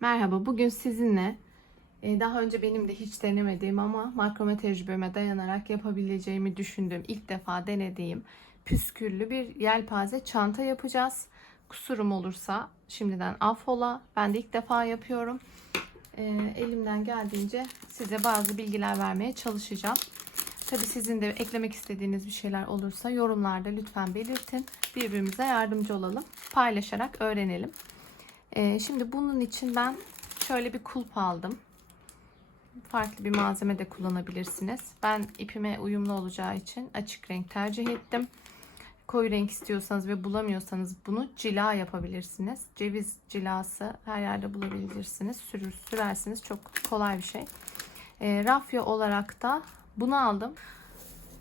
Merhaba, bugün sizinle daha önce benim de hiç denemediğim ama makrome tecrübeme dayanarak yapabileceğimi düşündüğüm, ilk defa denediğim püsküllü bir yelpaze çanta yapacağız. Kusurum olursa şimdiden affola. Ben de ilk defa yapıyorum. Elimden geldiğince size bazı bilgiler vermeye çalışacağım. Tabii sizin de eklemek istediğiniz bir şeyler olursa yorumlarda lütfen belirtin. Birbirimize yardımcı olalım. Paylaşarak öğrenelim. Şimdi bunun için ben şöyle bir kulp aldım. Farklı bir malzeme de kullanabilirsiniz. Ben ipime uyumlu olacağı için açık renk tercih ettim. Koyu renk istiyorsanız ve bulamıyorsanız bunu cila yapabilirsiniz. Ceviz cilası her yerde bulabilirsiniz. Sürersiniz. Çok kolay bir şey. Rafya olarak da bunu aldım.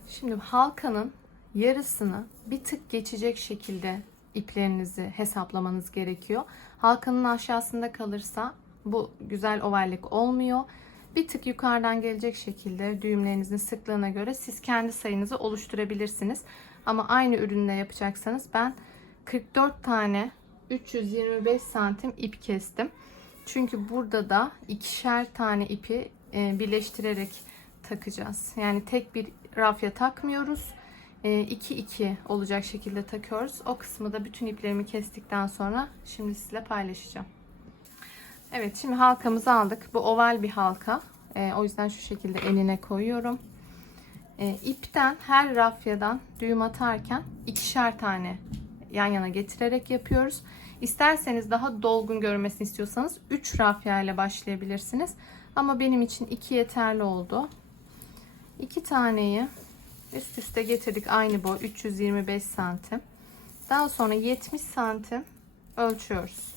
Şimdi halkanın yarısını bir tık geçecek şekilde iplerinizi hesaplamanız gerekiyor. Halkanın aşağısında kalırsa bu güzel ovallik olmuyor. Bir tık yukarıdan gelecek şekilde düğümlerinizin sıklığına göre siz kendi sayınızı oluşturabilirsiniz. Ama aynı ürünle yapacaksanız ben 44 tane 325 santim ip kestim. Çünkü burada da ikişer tane ipi birleştirerek takacağız. Yani tek bir rafya takmıyoruz. 2-2 olacak şekilde takıyoruz. O kısmı da bütün iplerimi kestikten sonra şimdi sizinle paylaşacağım. Evet, şimdi halkamızı aldık. Bu oval bir halka. O yüzden şu şekilde enine koyuyorum. İpten her rafyadan düğüm atarken ikişer tane yan yana getirerek yapıyoruz. İsterseniz daha dolgun görünmesini istiyorsanız 3 rafya ile başlayabilirsiniz. Ama benim için 2 yeterli oldu. 2 taneyi üst üste getirdik, aynı boy 325 santim. Daha sonra 70 santim ölçüyoruz.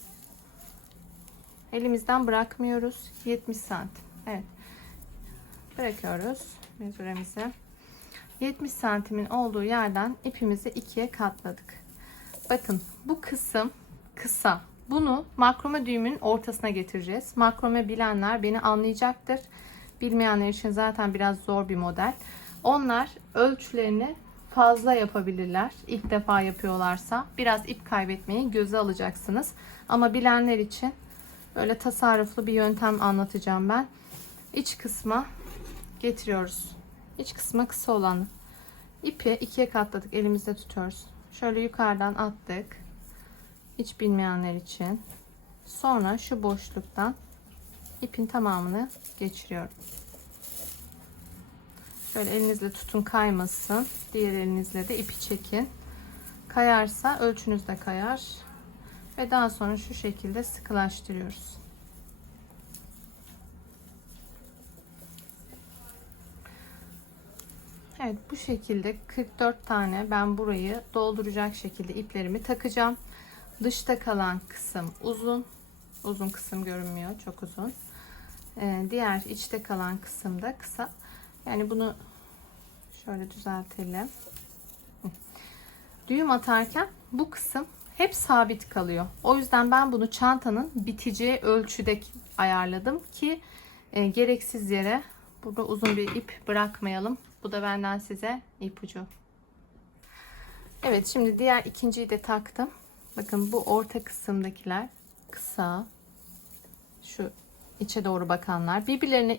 Elimizden bırakmıyoruz. 70 santim. Evet. Bırakıyoruz mezuremizi. 70 santimin olduğu yerden ipimizi ikiye katladık. Bakın bu kısım kısa. Bunu makrome düğümünün ortasına getireceğiz. Makrome bilenler beni anlayacaktır. Bilmeyenler için zaten biraz zor bir model. Onlar ölçülerini fazla yapabilirler. İlk defa yapıyorlarsa biraz ip kaybetmeyi göze alacaksınız. Ama bilenler için böyle tasarruflu bir yöntem anlatacağım ben. İç kısma getiriyoruz. İç kısma kısa olanı. İpi ikiye katladık. Elimizde tutuyoruz. Şöyle yukarıdan attık. Hiç bilmeyenler için. Sonra şu boşluktan ipin tamamını geçiriyorum. Şöyle elinizle tutun, kaymasın. Diğer elinizle de ipi çekin. Kayarsa ölçünüz de kayar. Ve daha sonra şu şekilde sıkılaştırıyoruz. Evet, bu şekilde 44 tane ben burayı dolduracak şekilde iplerimi takacağım. Dışta kalan kısım uzun. Uzun kısım görünmüyor. Çok uzun. Diğer içte kalan kısım da kısa. Yani bunu şöyle düzeltelim. Düğüm atarken bu kısım hep sabit kalıyor. O yüzden ben bunu çantanın biteceği ölçüde ayarladım ki gereksiz yere burada uzun bir ip bırakmayalım. Bu da benden size ipucu. Evet, şimdi diğer ikinciyi de taktım. Bakın bu orta kısımdakiler kısa. Şu içe doğru bakanlar. Birbirlerine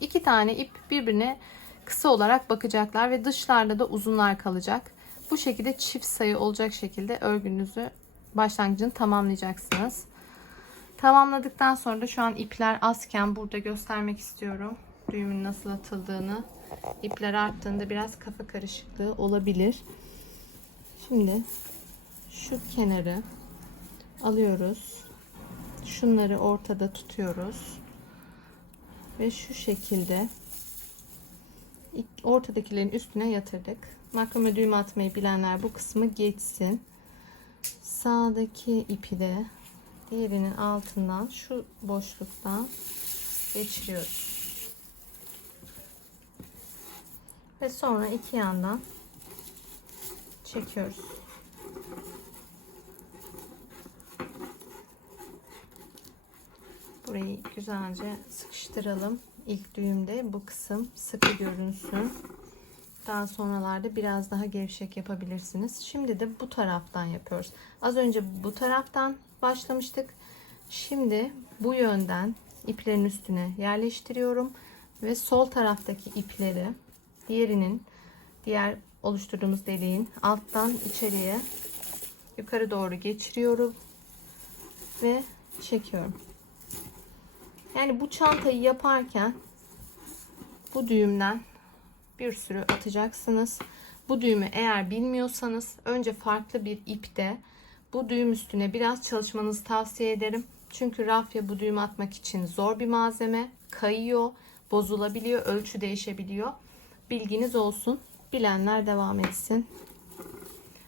iki tane ip birbirine kısa olarak bakacaklar ve dışlarda da uzunlar kalacak. Bu şekilde çift sayı olacak şekilde örgünüzü başlangıcını tamamlayacaksınız. Tamamladıktan sonra da şu an ipler azken burada göstermek istiyorum. Düğümün nasıl atıldığını. İpler arttığında biraz kafa karışıklığı olabilir. Şimdi şu kenarı alıyoruz. Şunları ortada tutuyoruz. Ve şu şekilde ortadakilerin üstüne yatırdık. Makrome düğüm atmayı bilenler bu kısmı geçsin. Sağdaki ipi de diğerinin altından şu boşluktan geçiriyoruz. Ve sonra iki yandan çekiyoruz. Burayı güzelce sıkıştıralım. İlk düğümde bu kısım sıkı görünsün. Daha sonralarda biraz daha gevşek yapabilirsiniz. Şimdi de bu taraftan yapıyoruz. Az önce bu taraftan başlamıştık. Şimdi bu yönden iplerin üstüne yerleştiriyorum ve sol taraftaki ipleri diğer oluşturduğumuz deliğin alttan içeriye yukarı doğru geçiriyorum ve çekiyorum. Yani bu çantayı yaparken bu düğümden bir sürü atacaksınız. Bu düğümü eğer bilmiyorsanız önce farklı bir ipte bu düğüm üstüne biraz çalışmanızı tavsiye ederim. Çünkü rafya bu düğüm atmak için zor bir malzeme. Kayıyor, bozulabiliyor, ölçü değişebiliyor. Bilginiz olsun. Bilenler devam etsin.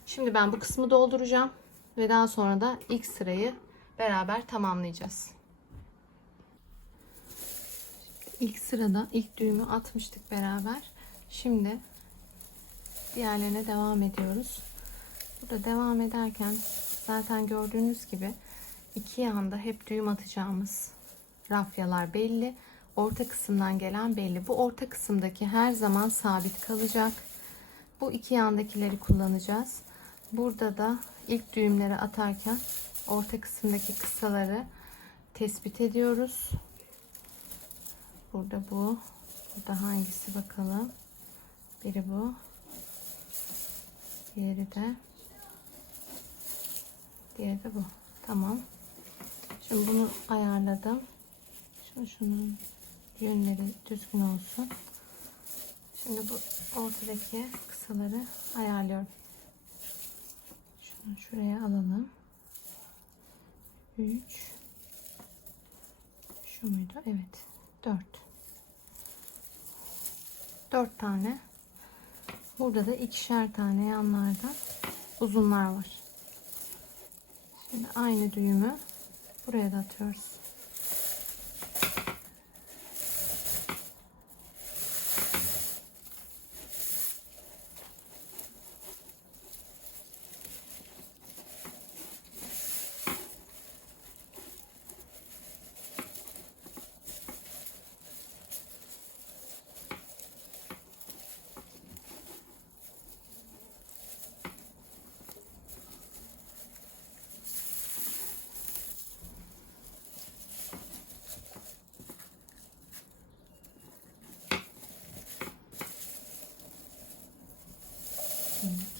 Şimdi ben bu kısmı dolduracağım ve daha sonra da ilk sırayı beraber tamamlayacağız. İlk sırada ilk düğümü atmıştık beraber. Şimdi diğerlerine devam ediyoruz. Burada devam ederken zaten gördüğünüz gibi iki yanda hep düğüm atacağımız rafyalar belli. Orta kısımdan gelen belli. Bu orta kısımdaki her zaman sabit kalacak. Bu iki yandakileri kullanacağız. Burada da ilk düğümleri atarken orta kısımdaki kısaları tespit ediyoruz. Burada bu. Burada hangisi bakalım. Biri bu. Diğeri de bu. Tamam. Şimdi bunu ayarladım. Şunun yönleri düzgün olsun. Şimdi bu ortadaki kısaları ayarlıyorum. Şunu şuraya alalım. 3. Şu muydu? Evet. 4 tane. Burada da ikişer tane yanlardan uzunlar var. Şimdi aynı düğümü buraya da atıyoruz.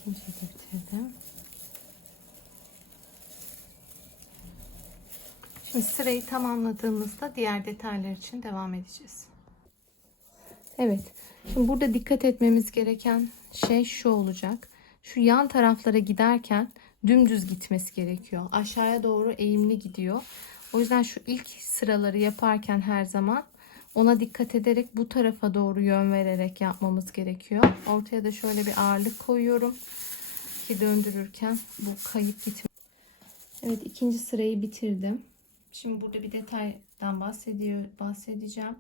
İkinciyi de bitirdim. Şimdi sırayı tamamladığımızda diğer detaylar için devam edeceğiz. Evet. Şimdi burada dikkat etmemiz gereken şey şu olacak. Şu yan taraflara giderken dümdüz gitmesi gerekiyor. Aşağıya doğru eğimli gidiyor. O yüzden şu ilk sıraları yaparken her zaman ona dikkat ederek bu tarafa doğru yön vererek yapmamız gerekiyor. Ortaya da şöyle bir ağırlık koyuyorum ki döndürürken bu kayıp gitmiyor. Evet, ikinci sırayı bitirdim. Şimdi burada bir detaydan bahsedeceğim.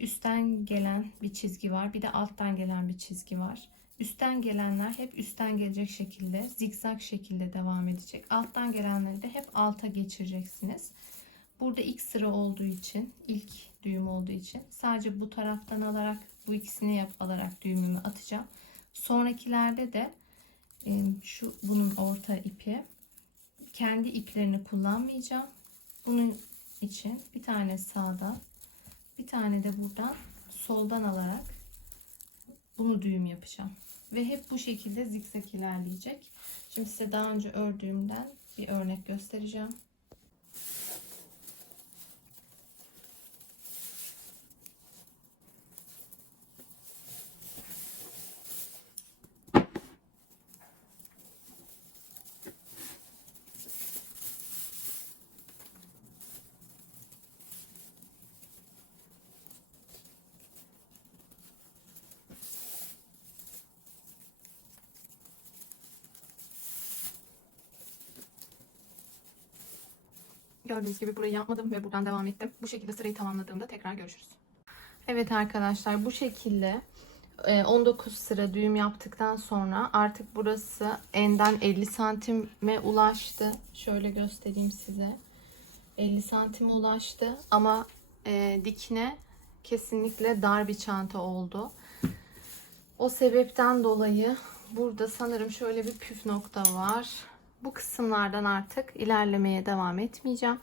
Üstten gelen bir çizgi var. Bir de alttan gelen bir çizgi var. Üstten gelenler hep üstten gelecek şekilde, zikzak şekilde devam edecek. Alttan gelenleri de hep alta geçireceksiniz. Burada ilk sıra olduğu için, ilk düğüm olduğu için sadece bu taraftan alarak, bu ikisini alarak düğümümü atacağım. Sonrakilerde de bunun orta ipi, kendi iplerini kullanmayacağım. Bunun için bir tane sağdan, bir tane de buradan soldan alarak bunu düğüm yapacağım. Ve hep bu şekilde zikzak ilerleyecek. Şimdi size daha önce ördüğümden bir örnek göstereceğim. Gördüğünüz gibi burayı yapmadım ve buradan devam ettim. Bu şekilde sırayı tamamladığımda tekrar görüşürüz. Evet arkadaşlar, bu şekilde 19 sıra düğüm yaptıktan sonra artık burası enden 50 santime ulaştı. Şöyle göstereyim size. 50 santime ulaştı ama dikine kesinlikle dar bir çanta oldu. O sebepten dolayı burada sanırım şöyle bir püf nokta var. Bu kısımlardan artık ilerlemeye devam etmeyeceğim.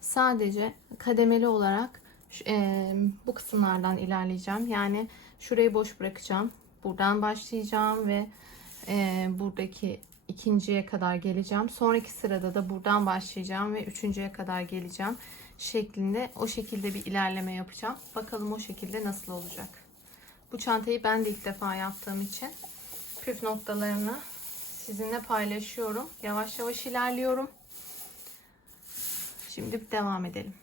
Sadece kademeli olarak bu kısımlardan ilerleyeceğim. Yani şurayı boş bırakacağım. Buradan başlayacağım ve buradaki ikinciye kadar geleceğim. Sonraki sırada da buradan başlayacağım ve üçüncüye kadar geleceğim şeklinde, o şekilde bir ilerleme yapacağım. Bakalım o şekilde nasıl olacak. Bu çantayı ben de ilk defa yaptığım için püf noktalarını sizinle paylaşıyorum. Yavaş yavaş ilerliyorum. Şimdi devam edelim.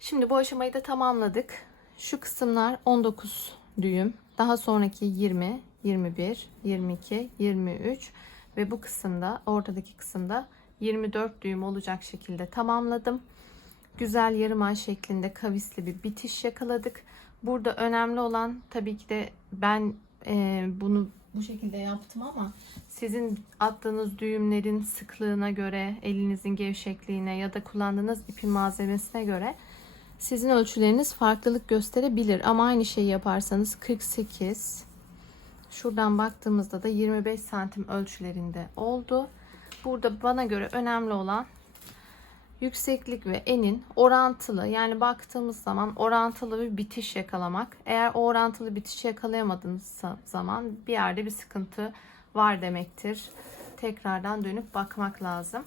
Şimdi bu aşamayı da tamamladık. Şu kısımlar 19 düğüm. Daha sonraki 20, 21, 22, 23 ve bu kısımda, ortadaki kısımda 24 düğüm olacak şekilde tamamladım. Güzel yarım ay şeklinde kavisli bir bitiş yakaladık. Burada önemli olan tabii ki de ben bunu bu şekilde yaptım ama sizin attığınız düğümlerin sıklığına göre, elinizin gevşekliğine ya da kullandığınız ipin malzemesine göre sizin ölçüleriniz farklılık gösterebilir. Ama aynı şeyi yaparsanız 48, şuradan baktığımızda da 25 santim ölçülerinde oldu. Burada bana göre önemli olan yükseklik ve enin orantılı, yani baktığımız zaman orantılı bir bitiş yakalamak. Eğer o orantılı bitiş yakalayamadığınız zaman bir yerde bir sıkıntı var demektir. Tekrardan dönüp bakmak lazım.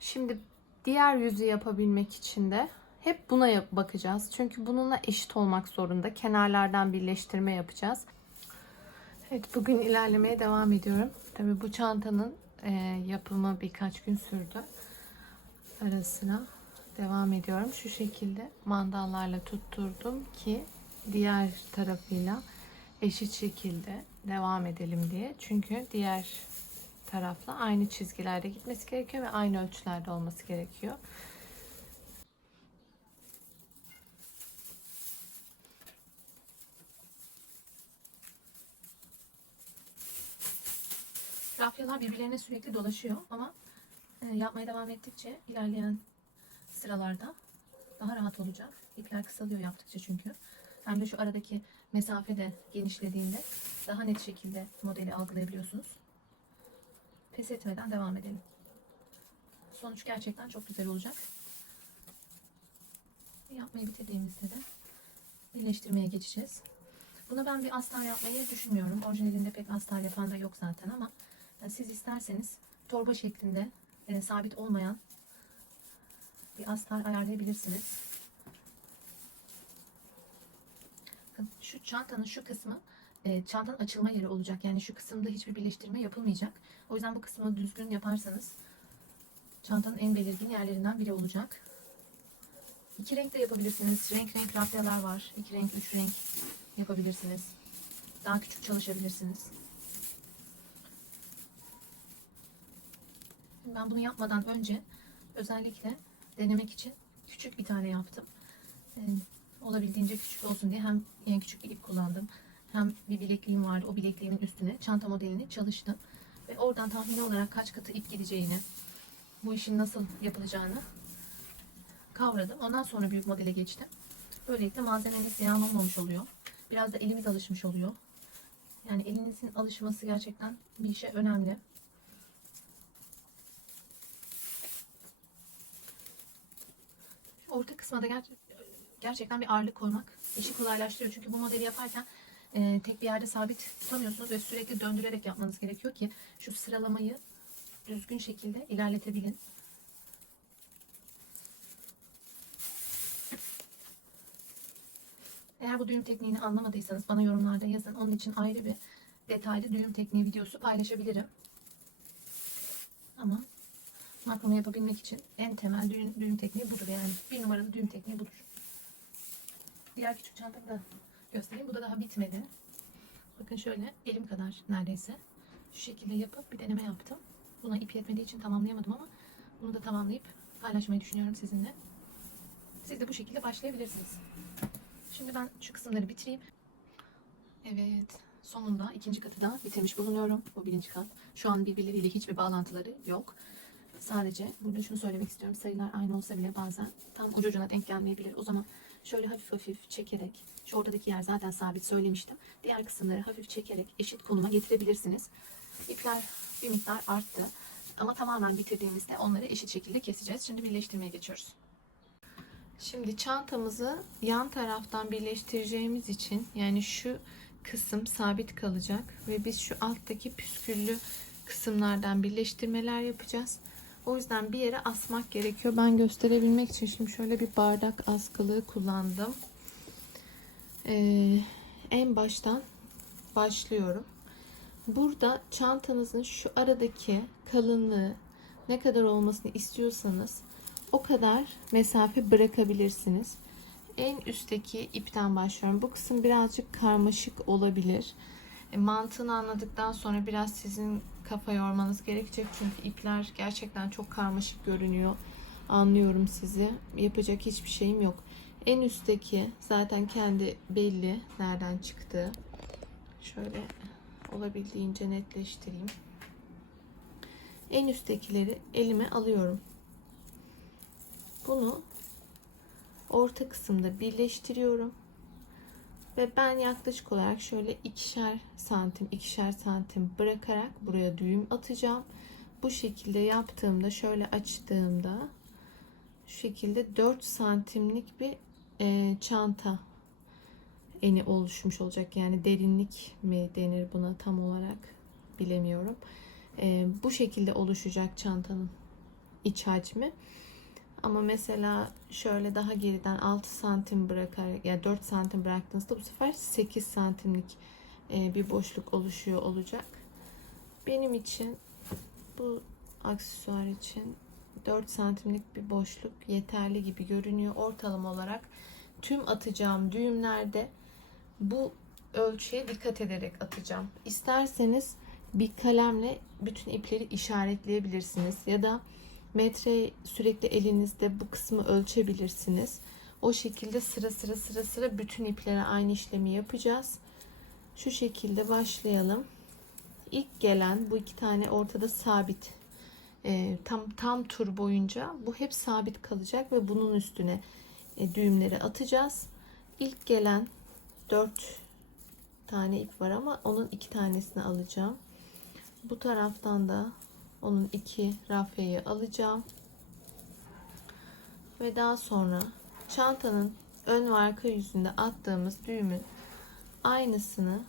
Şimdi diğer yüzü yapabilmek için de hep buna bakacağız. Çünkü bununla eşit olmak zorunda. Kenarlardan birleştirme yapacağız. Evet, bugün ilerlemeye devam ediyorum. Tabii bu çantanın yapımı birkaç gün sürdü. Arasına devam ediyorum. Şu şekilde mandallarla tutturdum ki diğer tarafıyla eşit şekilde devam edelim diye. Çünkü diğer tarafla aynı çizgilerde gitmesi gerekiyor ve aynı ölçülerde olması gerekiyor. Rafyalar birbirlerine sürekli dolaşıyor ama yapmaya devam ettikçe ilerleyen sıralarda daha rahat olacak. İpler kısalıyor yaptıkça çünkü. Hem de şu aradaki mesafe de genişlediğinde daha net şekilde modeli algılayabiliyorsunuz. Pes etmeden devam edelim. Sonuç gerçekten çok güzel olacak. Yapmayı bitirdiğimizde de birleştirmeye geçeceğiz. Buna ben bir astar yapmayı düşünmüyorum. Orijinalinde pek astar yapan da yok zaten ama siz isterseniz torba şeklinde sabit olmayan bir astar ayarlayabilirsiniz. Şu çantanın şu kısmı çantanın açılma yeri olacak. Yani şu kısımda hiçbir birleştirme yapılmayacak. O yüzden bu kısmı düzgün yaparsanız çantanın en belirgin yerlerinden biri olacak. İki renk de yapabilirsiniz. Renk renk rafyalar var. 2 renk, 3 renk yapabilirsiniz. Daha küçük çalışabilirsiniz. Ben bunu yapmadan önce özellikle denemek için küçük bir tane yaptım. Olabildiğince küçük olsun diye hem en küçük bir ip kullandım. Hem bir bilekliğim vardı. O bilekliğimin üstüne çanta modelini çalıştım. Ve oradan tahmini olarak kaç katı ip gideceğini, bu işin nasıl yapılacağını kavradım. Ondan sonra büyük modele geçtim. Böylelikle malzememiz ziyan olmamış oluyor. Biraz da elimiz alışmış oluyor. Yani elinizin alışması gerçekten bir işe önemli. Şu orta kısma da gerçekten bir ağırlık koymak işi kolaylaştırıyor. Çünkü bu modeli yaparken tek bir yerde sabit tutamıyorsunuz ve sürekli döndürerek yapmanız gerekiyor ki şu sıralamayı düzgün şekilde ilerletebilin. Eğer bu düğüm tekniğini anlamadıysanız bana yorumlarda yazın. Onun için ayrı bir detaylı düğüm tekniği videosu paylaşabilirim. Ama makrome yapabilmek için en temel düğüm tekniği budur. Yani bir numaralı düğüm tekniği budur. Diğer küçük çantamı da göstereyim. Bu da daha bitmedi. Bakın şöyle elim kadar neredeyse. Şu şekilde yapıp bir deneme yaptım. Buna ip yetmediği için tamamlayamadım ama bunu da tamamlayıp paylaşmayı düşünüyorum sizinle. Siz de bu şekilde başlayabilirsiniz. Şimdi ben şu kısımları bitireyim. Evet, sonunda ikinci katı da bitirmiş bulunuyorum. Bu birinci kat. Şu an birbirleriyle hiçbir bağlantıları yok. Sadece burada şunu söylemek istiyorum. Sayılar aynı olsa bile bazen tam ucu ucuna denk gelmeyebilir. O zaman şöyle hafif hafif çekerek, şu ortadaki yer zaten sabit söylemiştim. Diğer kısımları hafif çekerek eşit konuma getirebilirsiniz. İpler bir miktar arttı. Ama tamamen bitirdiğimizde onları eşit şekilde keseceğiz. Şimdi birleştirmeye geçiyoruz. Şimdi çantamızı yan taraftan birleştireceğimiz için, yani şu kısım sabit kalacak ve biz şu alttaki püsküllü kısımlardan birleştirmeler yapacağız. O yüzden bir yere asmak gerekiyor. Ben gösterebilmek için şimdi şöyle bir bardak askılığı kullandım. En baştan başlıyorum. Burada çantanızın şu aradaki kalınlığı ne kadar olmasını istiyorsanız o kadar mesafe bırakabilirsiniz. En üstteki ipten başlıyorum. Bu kısım birazcık karmaşık olabilir. Mantığını anladıktan sonra biraz sizin kafa yormanız gerekecek. Çünkü ipler gerçekten çok karmaşık görünüyor. Anlıyorum sizi. Yapacak hiçbir şeyim yok. En üstteki zaten kendi belli nereden çıktığı. Şöyle olabildiğince netleştireyim. En üsttekileri elime alıyorum. Bunu orta kısımda birleştiriyorum. Ve ben yaklaşık olarak şöyle ikişer santim bırakarak buraya düğüm atacağım. Bu şekilde yaptığımda, şöyle açtığımda şu şekilde 4 santimlik bir çanta eni oluşmuş olacak. Yani derinlik mi denir buna tam olarak bilemiyorum. Bu şekilde oluşacak çantanın iç hacmi. Ama mesela şöyle daha geriden 6 santim bırakarak, yani 4 santim bıraktığınızda bu sefer 8 santimlik bir boşluk oluşuyor olacak. Benim için bu aksesuar için 4 santimlik bir boşluk yeterli gibi görünüyor. Ortalama olarak tüm atacağım düğümlerde bu ölçüye dikkat ederek atacağım. İsterseniz bir kalemle bütün ipleri işaretleyebilirsiniz ya da metre sürekli elinizde bu kısmı ölçebilirsiniz. O şekilde sıra bütün iplere aynı işlemi yapacağız. Şu şekilde başlayalım. İlk gelen bu iki tane ortada sabit. Tam tur boyunca bu hep sabit kalacak ve bunun üstüne düğümleri atacağız. İlk gelen 4 tane ip var ama onun 2 tanesini alacağım. Bu taraftan da onun 2 rafyayı alacağım. Ve daha sonra çantanın ön ve arka yüzünde attığımız düğümün aynısını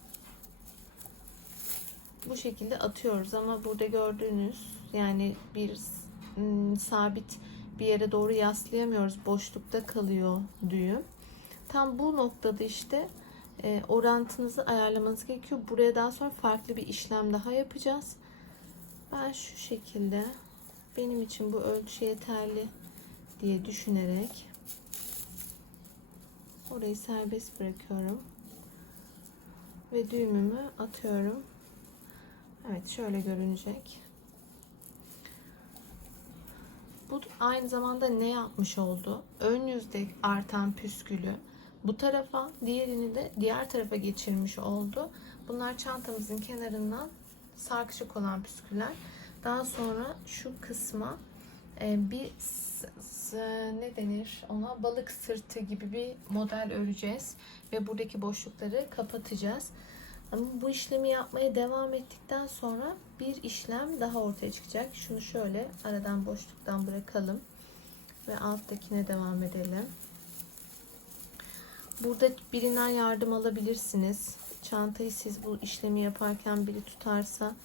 bu şekilde atıyoruz. Ama burada gördüğünüz, yani bir sabit bir yere doğru yaslayamıyoruz. Boşlukta kalıyor düğüm. Tam bu noktada işte orantınızı ayarlamanız gerekiyor. Buraya daha sonra farklı bir işlem daha yapacağız. Ben şu şekilde, benim için bu ölçü yeterli diye düşünerek orayı serbest bırakıyorum ve düğümümü atıyorum. Evet, şöyle görünecek. Bu aynı zamanda ne yapmış oldu? Ön yüzde artan püskülü bu tarafa, diğerini de diğer tarafa geçirmiş oldu. Bunlar çantamızın kenarından sarkışık olan püsküller. Daha sonra şu kısma bir ne denir ona, balık sırtı gibi bir model öreceğiz ve buradaki boşlukları kapatacağız. Ama bu işlemi yapmaya devam ettikten sonra bir işlem daha ortaya çıkacak. Şunu şöyle aradan, boşluktan bırakalım ve alttakine devam edelim. Burada birinden yardım alabilirsiniz. Çantayı siz bu işlemi yaparken biri tutarsa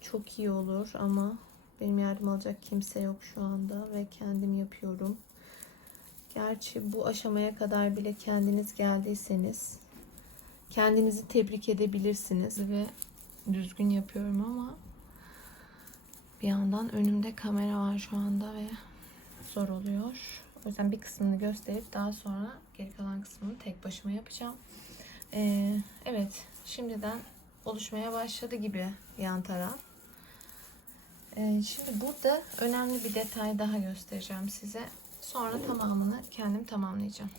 çok iyi olur ama benim yardım alacak kimse yok şu anda ve kendim yapıyorum. Gerçi bu aşamaya kadar bile kendiniz geldiyseniz kendinizi tebrik edebilirsiniz ve düzgün yapıyorum ama bir yandan önümde kamera var şu anda ve zor oluyor. O yüzden bir kısmını gösterip daha sonra geri kalan kısmını tek başıma yapacağım. Evet, şimdiden oluşmaya başladı gibi yan taraf. Şimdi burada önemli bir detay daha göstereceğim size. Sonra tamamını kendim tamamlayacağım.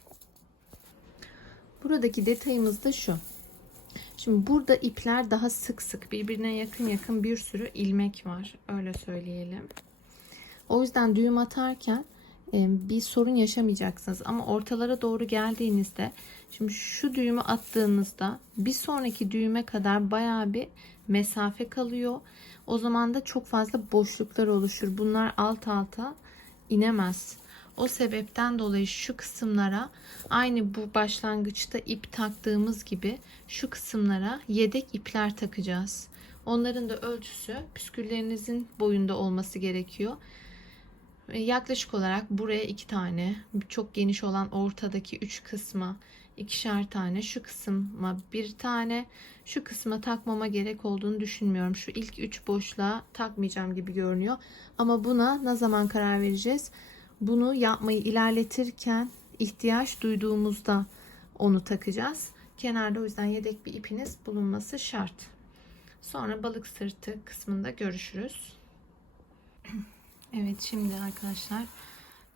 Buradaki detayımız da şu. Şimdi burada ipler daha sık birbirine yakın bir sürü ilmek var. Öyle söyleyelim. O yüzden düğüm atarken bir sorun yaşamayacaksınız. Ama ortalara doğru geldiğinizde, şimdi şu düğümü attığınızda bir sonraki düğüme kadar bayağı bir mesafe kalıyor. O zaman da çok fazla boşluklar oluşur. Bunlar alt alta inemez. O sebepten dolayı şu kısımlara aynı bu başlangıçta ip taktığımız gibi şu kısımlara yedek ipler takacağız. Onların da ölçüsü püsküllerinizin boyunda olması gerekiyor. Yaklaşık olarak buraya 2 tane, çok geniş olan ortadaki 3 kısma 2'şer tane, şu kısma 1 tane, şu kısma takmama gerek olduğunu düşünmüyorum. Şu ilk 3 boşluğa takmayacağım gibi görünüyor. Ama buna ne zaman karar vereceğiz? Bunu yapmayı ilerletirken ihtiyaç duyduğumuzda onu takacağız. Kenarda o yüzden yedek bir ipiniz bulunması şart. Sonra balık sırtı kısmında görüşürüz. Evet, şimdi arkadaşlar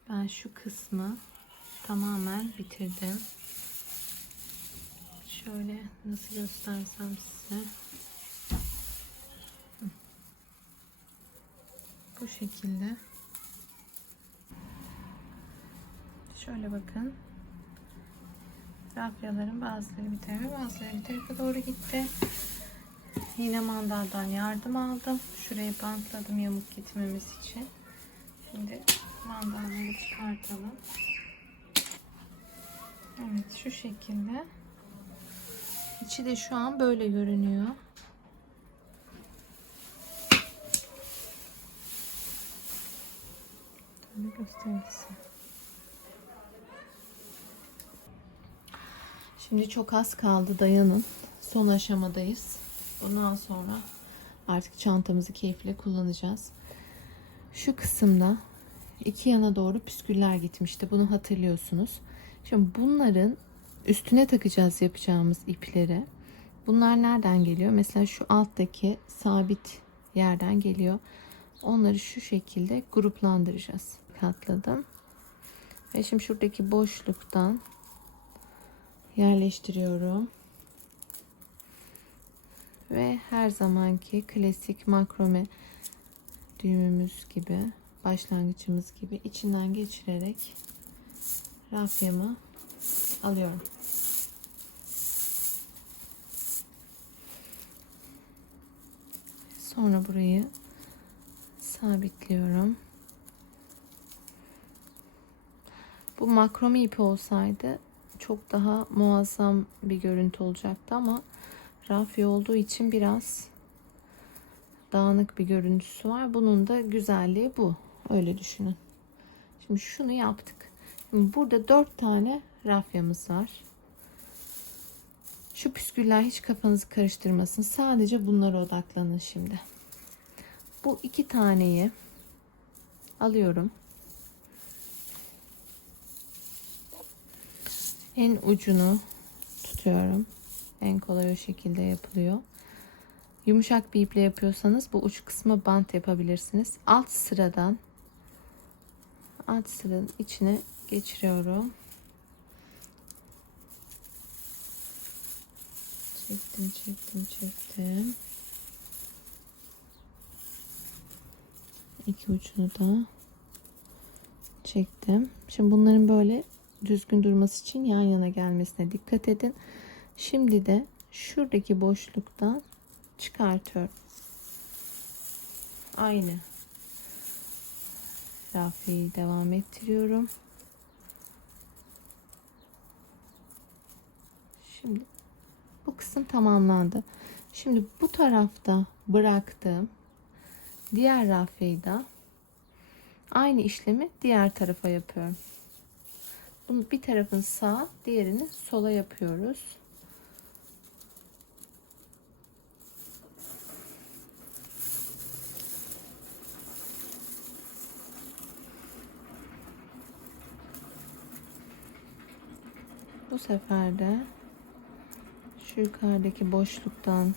ben şu kısmı tamamen bitirdim. Şöyle nasıl göstersem size. Bu şekilde. Şöyle bakın. Rafyaların bazıları bir tarafa, bazıları bir tarafa doğru gitti. Yine mandaldan yardım aldım. Şurayı bantladım yamuk gitmemesi için. Şimdi mandalları çıkartalım. Evet, şu şekilde. İçi de şu an böyle görünüyor. Şöyle göstereyim size. Şimdi çok az kaldı, dayanın. Son aşamadayız. Bundan sonra artık çantamızı keyifle kullanacağız. Şu kısımda iki yana doğru püsküller gitmişti. Bunu hatırlıyorsunuz. Şimdi bunların üstüne takacağız yapacağımız ipleri. Bunlar nereden geliyor? Mesela şu alttaki sabit yerden geliyor. Onları şu şekilde gruplandıracağız. Katladım. Ve şimdi şuradaki boşluktan yerleştiriyorum. Ve her zamanki klasik makrome düğümümüz gibi, başlangıcımız gibi içinden geçirerek rafyamı alıyorum. Sonra burayı sabitliyorum. Bu makrome ipi olsaydı çok daha muazzam bir görüntü olacaktı ama rafya olduğu için biraz dağınık bir görüntüsü var. Bunun da güzelliği bu. Öyle düşünün. Şimdi şunu yaptık. Şimdi burada 4 tane rafyamız var. Şu püsküller hiç kafanızı karıştırmasın. Sadece bunlara odaklanın şimdi. Bu 2 taneyi alıyorum. En ucunu tutuyorum. En kolay o şekilde yapılıyor. Yumuşak bir iple yapıyorsanız bu uç kısma bant yapabilirsiniz. Alt sıranın içine geçiriyorum. Çektim. İki ucunu da çektim. Şimdi bunların böyle düzgün durması için yan yana gelmesine dikkat edin. Şimdi de şuradaki boşluktan çıkartıyorum. Aynı rafyayı devam ettiriyorum. Şimdi bu kısım tamamlandı. Şimdi bu tarafta bıraktığım diğer rafyayı da aynı işlemi diğer tarafa yapıyorum. Bunu bir tarafın sağa, diğerini sola yapıyoruz. Bu sefer de şu yukarıdaki boşluktan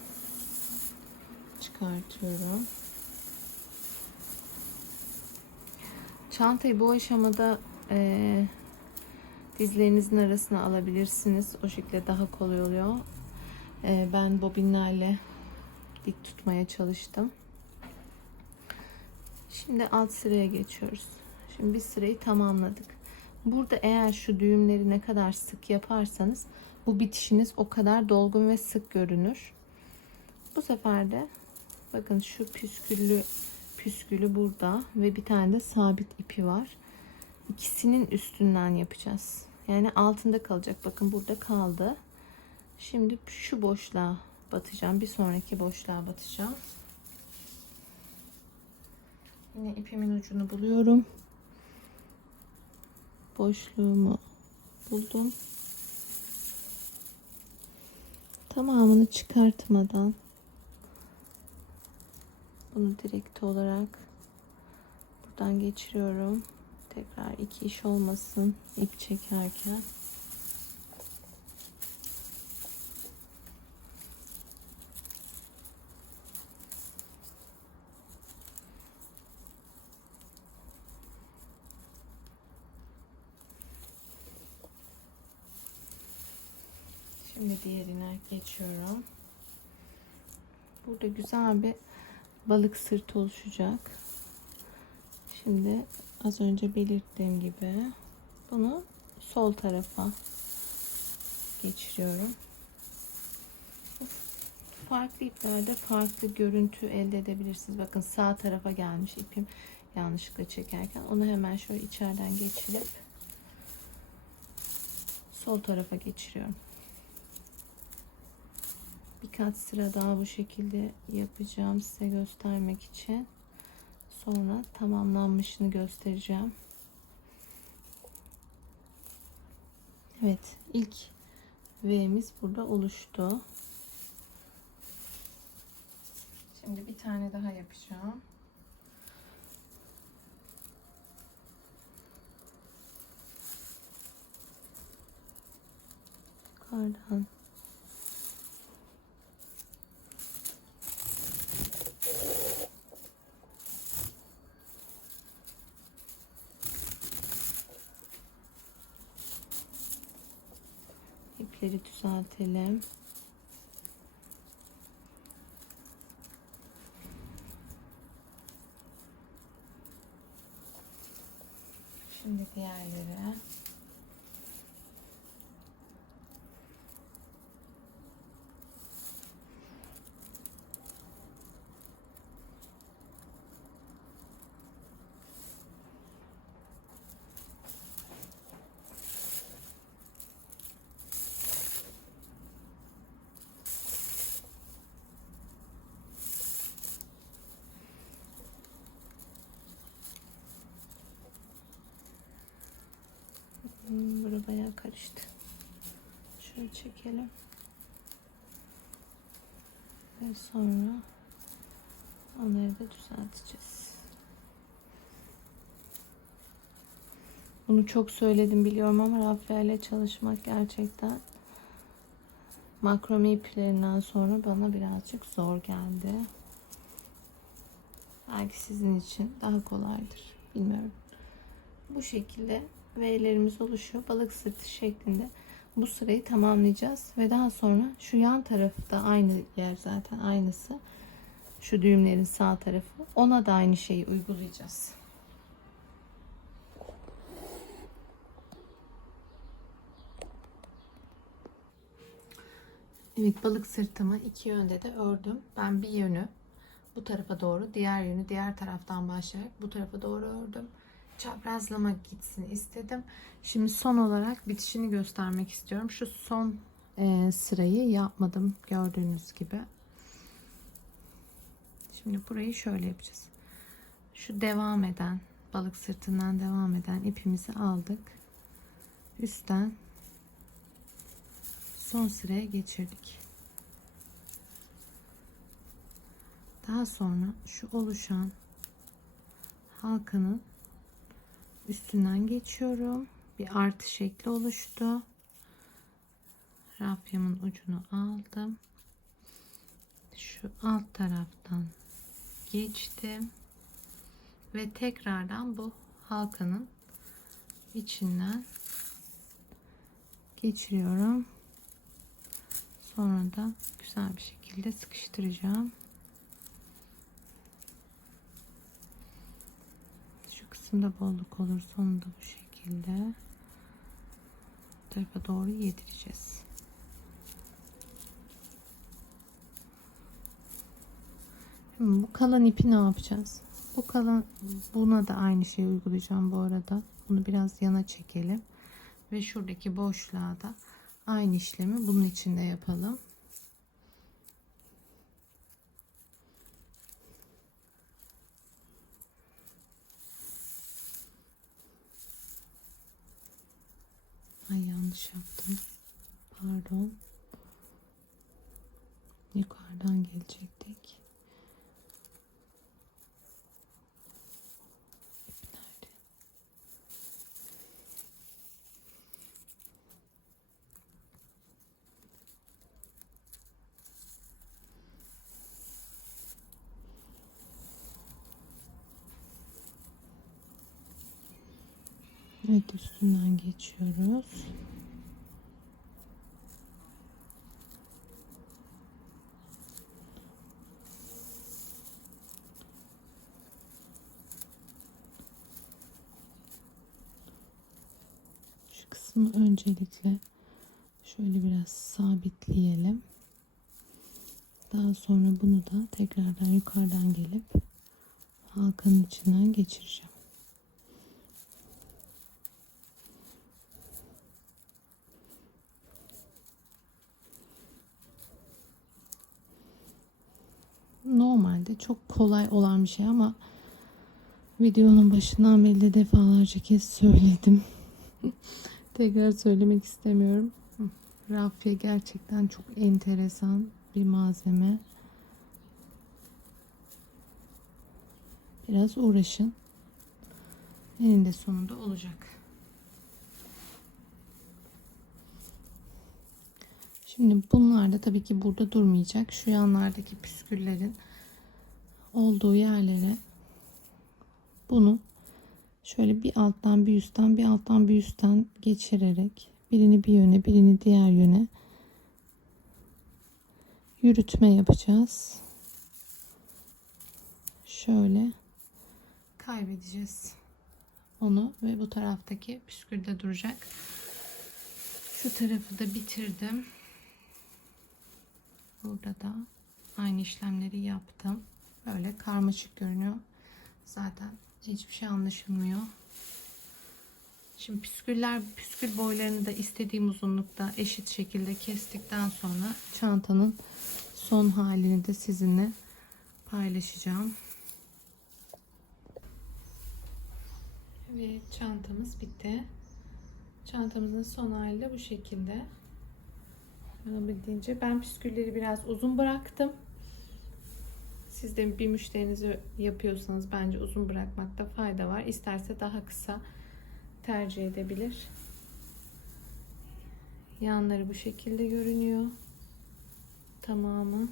çıkartıyorum. Çantayı bu aşamada dizlerinizin arasına alabilirsiniz. O şekilde daha kolay oluyor. Ben bobinlerle dik tutmaya çalıştım. Şimdi alt sıraya geçiyoruz. Şimdi bir sırayı tamamladık. Burada eğer şu düğümleri ne kadar sık yaparsanız bu bitişiniz o kadar dolgun ve sık görünür. Bu sefer de bakın şu püskülü burada ve bir tane de sabit ipi var. İkisinin üstünden yapacağız. Yani altında kalacak. Bakın burada kaldı. Şimdi şu boşluğa batacağım. Bir sonraki boşluğa batacağım. Yine ipimin ucunu buluyorum. Boşluğumu buldum. Tamamını çıkartmadan bunu direkt olarak buradan geçiriyorum. Tekrar iki iş olmasın ip çekerken. Şimdi diğerine geçiyorum. Burada güzel bir balık sırtı oluşacak. Şimdi az önce belirttiğim gibi bunu sol tarafa geçiriyorum. Farklı iplerde farklı görüntü elde edebilirsiniz. Bakın sağ tarafa gelmiş ipim yanlışlıkla çekerken. Onu hemen şöyle içeriden geçirip sol tarafa geçiriyorum. Birkaç sıra daha bu şekilde yapacağım size göstermek için. Sonra tamamlanmışını göstereceğim. Evet, ilk V'miz burada oluştu. Şimdi bir tane daha yapacağım. Yukarıdan ipleri düzeltelim. Şimdi diğerleri. Burada bayağı karıştı. Şöyle çekelim. Ve sonra onları da düzelteceğiz. Bunu çok söyledim biliyorum ama Rafael'le çalışmak gerçekten makrome iplerinden sonra bana birazcık zor geldi. Belki sizin için daha kolaydır. Bilmiyorum. Bu şekilde V'lerimiz oluşuyor. Balık sırtı şeklinde bu sırayı tamamlayacağız. Ve daha sonra şu yan tarafı da aynı yer zaten aynısı. Şu düğümlerin sağ tarafı. Ona da aynı şeyi uygulayacağız. Evet, balık sırtımı iki yönde de ördüm. Ben bir yönü bu tarafa doğru, diğer yönü diğer taraftan başlayarak bu tarafa doğru ördüm. Çaprazlama gitsin istedim. Şimdi son olarak bitişini göstermek istiyorum. Şu son sırayı yapmadım gördüğünüz gibi. Şimdi burayı şöyle yapacağız. Şu devam eden balık sırtından devam eden ipimizi aldık. Üstten son sıraya geçirdik. Daha sonra şu oluşan halkanın üstünden geçiyorum. Bir artı şekli oluştu. Rafyamın ucunu aldım. Şu alt taraftan geçtim. Ve tekrardan bu halkanın içinden geçiriyorum. Sonra da güzel bir şekilde sıkıştıracağım. Şu kısımda bolluk olursa onu da bu şekilde bu tarafa doğru yedireceğiz. Şimdi bu kalan ipi ne yapacağız? Bu kalan, buna da aynı şeyi uygulayacağım bu arada. Bunu biraz yana çekelim ve şuradaki boşluğa da aynı işlemi bunun içinde yapalım. Ay, yanlış yaptım. Pardon. Yukarıdan gelecektik. İp nerede? Evet, üstünden geçiyoruz. Şu kısmı öncelikle şöyle biraz sabitleyelim. Daha sonra bunu da tekrardan yukarıdan gelip halkanın içinden geçireceğim. Normalde çok kolay olan bir şey ama videonun başından beri de defalarca kez söyledim. Tekrar söylemek istemiyorum. Rafya gerçekten çok enteresan bir malzeme. Biraz uğraşın. Eninde sonunda olacak. Şimdi bunlar da tabii ki burada durmayacak. Şu yanlardaki püsküllerin olduğu yerlere bunu şöyle bir alttan bir üstten, bir alttan bir üstten geçirerek birini bir yöne, birini diğer yöne yürütme yapacağız. Şöyle kaybedeceğiz onu ve bu taraftaki püskülde duracak. Şu tarafı da bitirdim. Burada da aynı işlemleri yaptım. Böyle karmaşık görünüyor. Zaten hiçbir şey anlaşılmıyor. Şimdi püskül boylarını da istediğim uzunlukta eşit şekilde kestikten sonra çantanın son halini de sizinle paylaşacağım. Ve çantamız bitti. Çantamızın son hali de bu şekilde. Olabildiğince ben püskülleri biraz uzun bıraktım. Siz de bir müşterinizi yapıyorsanız bence uzun bırakmakta fayda var. İsterse daha kısa tercih edebilir. Yanları bu şekilde görünüyor. Tamamı.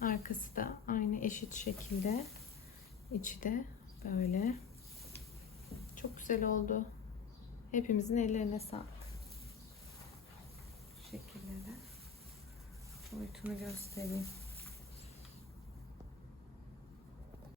Arkası da aynı eşit şekilde. İçi de böyle. Çok güzel oldu. Hepimizin ellerine sağlık. Bu şekilde de boyutunu göstereyim.